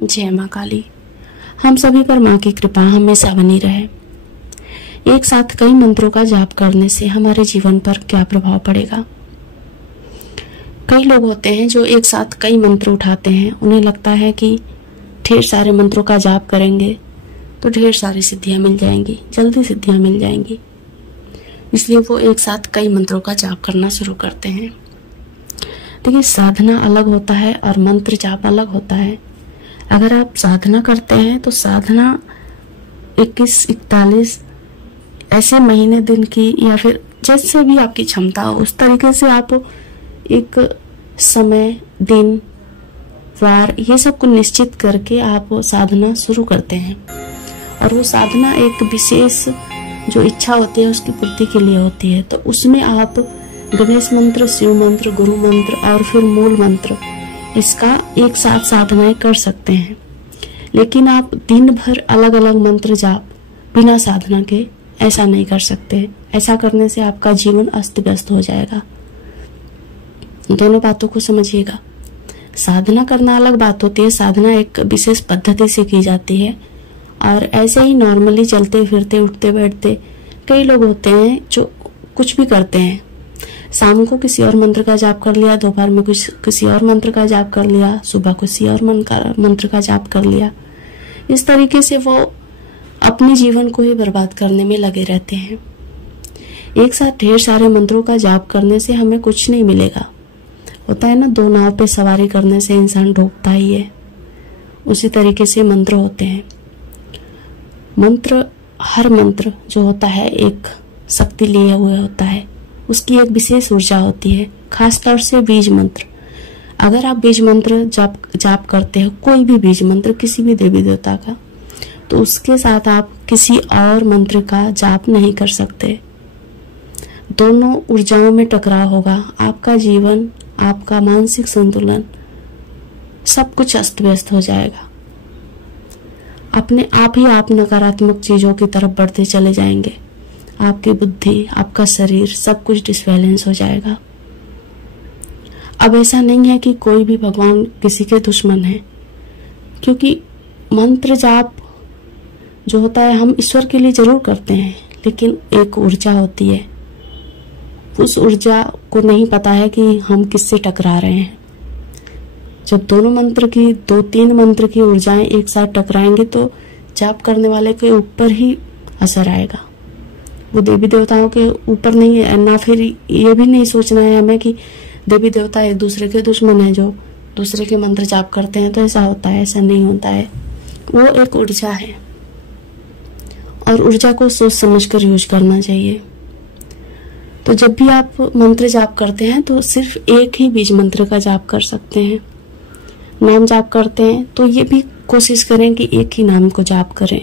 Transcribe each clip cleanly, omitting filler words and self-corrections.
जय माँ काली। हम सभी पर माँ की कृपा हमेशा बनी रहे। एक साथ कई मंत्रों का जाप करने से हमारे जीवन पर क्या प्रभाव पड़ेगा। कई लोग होते हैं जो एक साथ कई मंत्र उठाते हैं। उन्हें लगता है कि ढेर सारे मंत्रों का जाप करेंगे तो ढेर सारी सिद्धियां मिल जाएंगी, जल्दी सिद्धियां मिल जाएंगी, इसलिए वो एक साथ कई मंत्रों का जाप करना शुरू करते हैं। देखिए, साधना अलग होता है और मंत्र जाप अलग होता है। अगर आप साधना करते हैं तो साधना 21-41 ऐसे महीने दिन की या फिर जैसे भी आपकी क्षमता हो उस तरीके से आप एक समय, दिन, वार ये सब को निश्चित करके आप साधना शुरू करते हैं। और वो साधना एक विशेष जो इच्छा होती है उसकी पूर्ति के लिए होती है। तो उसमें आप गणेश मंत्र, शिव मंत्र, गुरु मंत्र और फिर मूल मंत्र, इसका एक साथ साधनाएं कर सकते हैं। लेकिन आप दिन भर अलग अलग मंत्र जाप बिना साधना के ऐसा नहीं कर सकते। ऐसा करने से आपका जीवन अस्त व्यस्त हो जाएगा। दोनों बातों को समझिएगा। साधना करना अलग बात होती है। साधना एक विशेष पद्धति से की जाती है और ऐसे ही नॉर्मली चलते फिरते उठते बैठते कई लोग होते हैं जो कुछ भी करते हैं। शाम को किसी और मंत्र का जाप कर लिया, दोपहर में किसी और मंत्र का जाप कर लिया, सुबह किसी और मंत्र का जाप कर लिया। इस तरीके से वो अपने जीवन को ही बर्बाद करने में लगे रहते हैं। एक साथ ढेर सारे मंत्रों का जाप करने से हमें कुछ नहीं मिलेगा। होता है ना, दो नाव पे सवारी करने से इंसान डूबता ही है। उसी तरीके से मंत्र होते हैं। मंत्र, हर मंत्र जो होता है एक शक्ति लिए हुए होता है। उसकी एक विशेष ऊर्जा होती है, खासतौर से बीज मंत्र। अगर आप बीज मंत्र जाप करते हो, कोई भी बीज मंत्र किसी भी देवी देवता का, तो उसके साथ आप किसी और मंत्र का जाप नहीं कर सकते। दोनों ऊर्जाओं में टकराव होगा। आपका जीवन, आपका मानसिक संतुलन, सब कुछ अस्त व्यस्त हो जाएगा। अपने आप ही आप नकारात्मक चीजों की तरफ बढ़ते चले जाएंगे। आपकी बुद्धि, आपका शरीर, सब कुछ डिसबैलेंस हो जाएगा। अब ऐसा नहीं है कि कोई भी भगवान किसी के दुश्मन है, क्योंकि मंत्र जाप जो होता है हम ईश्वर के लिए जरूर करते हैं, लेकिन एक ऊर्जा होती है। उस ऊर्जा को नहीं पता है कि हम किससे टकरा रहे हैं। जब दोनों मंत्र की, 2-3 मंत्र की ऊर्जाएं एक साथ टकराएंगे तो जाप करने वाले के ऊपर ही असर आएगा। वो देवी देवताओं के ऊपर नहीं है। ना फिर ये भी नहीं सोचना है हमें कि देवी देवता एक दूसरे के दुश्मन है, जो दूसरे के मंत्र जाप करते हैं तो ऐसा होता है। ऐसा नहीं होता है। वो एक ऊर्जा है और ऊर्जा को सोच समझकर यूज करना चाहिए। तो जब भी आप मंत्र जाप करते हैं तो सिर्फ एक ही बीज मंत्र का जाप कर सकते हैं। नाम जाप करते हैं तो ये भी कोशिश करें कि एक ही नाम को जाप करें।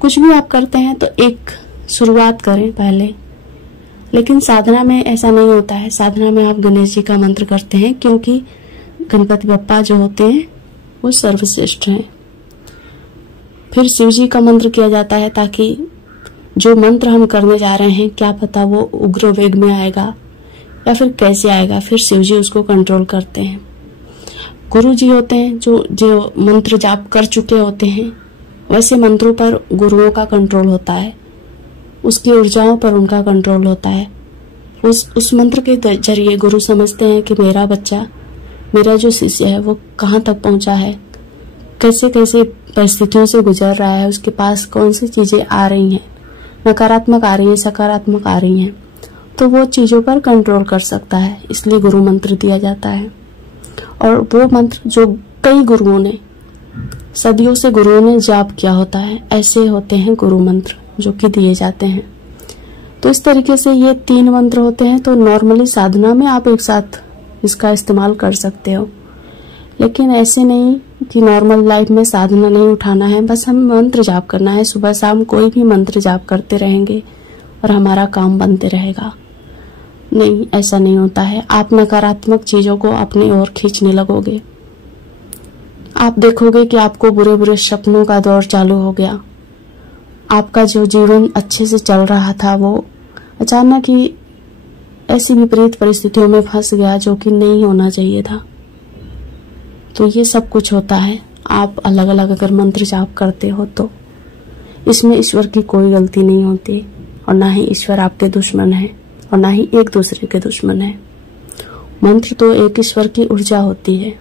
कुछ भी आप करते हैं तो एक शुरुआत करें पहले। लेकिन साधना में ऐसा नहीं होता है। साधना में आप गणेश जी का मंत्र करते हैं, क्योंकि गणपति बप्पा जो होते हैं वो सर्वश्रेष्ठ हैं। फिर शिव जी का मंत्र किया जाता है, ताकि जो मंत्र हम करने जा रहे हैं क्या पता वो उग्र वेग में आएगा या फिर कैसे आएगा, फिर शिव जी उसको कंट्रोल करते हैं। गुरु जी होते हैं जो मंत्र जाप कर चुके होते हैं। वैसे मंत्रों पर गुरुओं का कंट्रोल होता है, उसकी ऊर्जाओं पर उनका कंट्रोल होता है। उस मंत्र के जरिए गुरु समझते हैं कि मेरा बच्चा, मेरा जो शिष्य है वो कहाँ तक पहुंचा है, कैसे कैसे परिस्थितियों से गुजर रहा है, उसके पास कौन सी चीजें आ रही हैं, नकारात्मक आ रही है, सकारात्मक आ रही हैं, तो वो चीजों पर कंट्रोल कर सकता है। इसलिए गुरु मंत्र दिया जाता है। और वो मंत्र जो कई गुरुओं ने, सदियों से गुरुओं ने जाप किया होता है, ऐसे होते हैं गुरु मंत्र जो कि दिए जाते हैं। तो इस तरीके से ये 3 मंत्र होते हैं। तो नॉर्मली साधना में आप एक साथ इसका इस्तेमाल कर सकते हो, लेकिन ऐसे नहीं कि नॉर्मल लाइफ में साधना नहीं उठाना है, बस हम मंत्र जाप करना है। सुबह शाम कोई भी मंत्र जाप करते रहेंगे और हमारा काम बनते रहेगा। नहीं, ऐसा नहीं होता है। आप नकारात्मक चीजों को अपनी ओर खींचने लगोगे। आप देखोगे कि आपको बुरे बुरे सपनों का दौर चालू हो गया। आपका जो जीवन अच्छे से चल रहा था वो अचानक ही ऐसी विपरीत परिस्थितियों में फंस गया जो कि नहीं होना चाहिए था। तो ये सब कुछ होता है। आप अलग अलग अगर मंत्र जाप करते हो तो इसमें ईश्वर की कोई गलती नहीं होती, और ना ही ईश्वर आपके दुश्मन है और ना ही एक दूसरे के दुश्मन है। मंत्र तो एक ईश्वर की ऊर्जा होती है।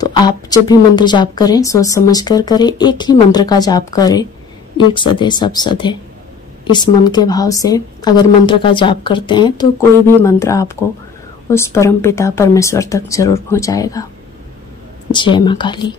तो आप जब भी मंत्र जाप करें सोच समझ कर करें, एक ही मंत्र का जाप करें, एक सदे सब सदे। इस मन के भाव से अगर मंत्र का जाप करते हैं तो कोई भी मंत्र आपको उस परम पिता परमेश्वर तक जरूर पहुंचाएगा। जय मां काली।